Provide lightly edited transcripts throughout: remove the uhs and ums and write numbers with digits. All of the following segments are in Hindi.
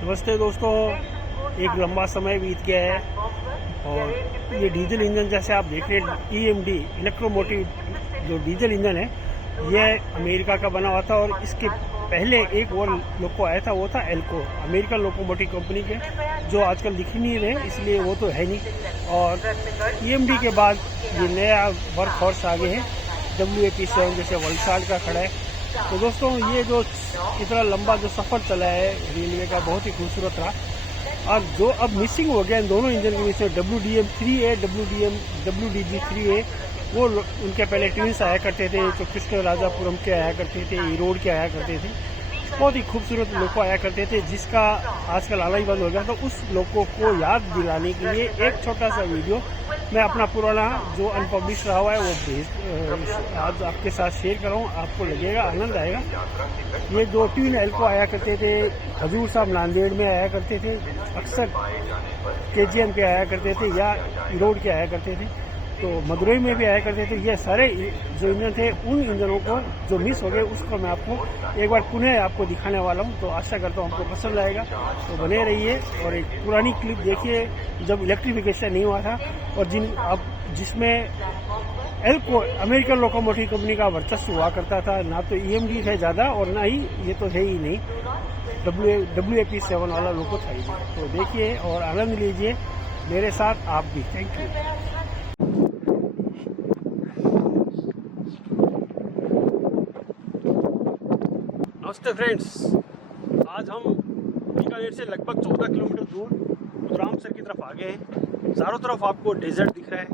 नमस्ते दोस्तों, एक लंबा समय बीत गया है और ये डीजल इंजन जैसे आप देख रहे हैं ईएमडी इलेक्ट्रोमोटिव जो डीजल इंजन है ये अमेरिका का बना हुआ था और इसके पहले एक और लोको आया था, वो था एल्को, अमेरिकन लोकोमोटिव कंपनी के, जो आजकल दिख ही नहीं रहे, इसलिए वो तो है नहीं। और ईएमडी के बाद ये नया वर्क हॉर्स आगे है WAP7 जैसे वलसाड का खड़ा है। तो दोस्तों ये जो इतना लंबा जो सफ़र चला है रेलवे का बहुत ही खूबसूरत रहा। और जो अब मिसिंग हो गया इन दोनों इंजन के बीच में WDM3A WDG3A, वो उनके पहले ट्विंस आया करते थे, जो कृष्ण राजापुरम के आया करते थे, ईरोड के आया करते थे, बहुत ही खूबसूरत लोको आया करते थे, जिसका आजकल आना ही बंद हो गया। तो उस लोको को याद दिलाने के लिए एक छोटा सा वीडियो मैं अपना पुराना जो अनपब्लिश रहा हुआ है वो आज आपके साथ शेयर कर रहा हूँ। आपको लगेगा, आनंद आएगा। ये जो ट्विन एल्को आया करते थे, हजूर साहब नांदेड़ में आया करते थे, अक्सर KGM के आया करते थे या ईरोड के आया करते थे, तो मदुरई में भी आया करते थे। ये सारे जो इंजन थे, उन इंजनों को जो मिस हो गए उसको मैं आपको एक बार पुनः आपको दिखाने वाला हूँ। तो आशा करता हूँ आपको पसंद आएगा, तो बने रहिए और एक पुरानी क्लिप देखिए जब इलेक्ट्रिफिकेशन नहीं हुआ था और जिसमें एल्को अमेरिकन लोकोमोटिव कंपनी का वर्चस्व हुआ करता था। ना तो EMD है ज़्यादा और ना ही ये तो है ही नहीं WAP7 वाला लोको था ही नहीं। तो देखिए और आनंद लीजिए मेरे साथ आप भी। Thank you. नमस्ते फ्रेंड्स, आज हम बीकानेर से लगभग 14 किलोमीटर दूर रुद्रामसर की तरफ आ गए हैं। चारों तरफ आपको डेजर्ट दिख रहा है,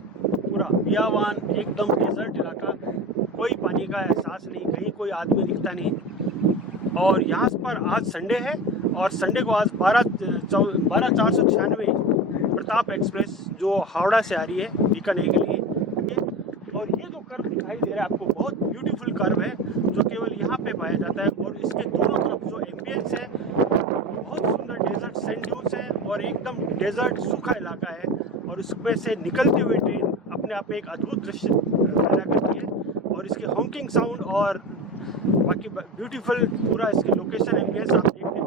पूरा बियावान एकदम डेजर्ट इलाका, कोई पानी का एहसास नहीं, कहीं कोई आदमी दिखता नहीं। और यहाँ पर आज संडे है और संडे को आज 12/496 प्रताप एक्सप्रेस जो हावड़ा से आ रही है बीकानेर के लिए। और ये जो कर्व दिखाई दे रहा है आपको, बहुत ब्यूटीफुल कर्व है जो केवल यहाँ पे पाया जाता है। और इसके दोनों तरफ जो एम्बियंस है, बहुत सुंदर डेजर्ट सैंड ड्यून्स है और एकदम डेजर्ट सूखा इलाका है। और उसमें से निकलती हुई ट्रेन अपने आप में एक अद्भुत दृश्य पैदा करती है। और इसके हॉकिंग साउंड और बाकी ब्यूटीफुल पूरा इसके लोकेशन एम्बियंस आप देखते हैं।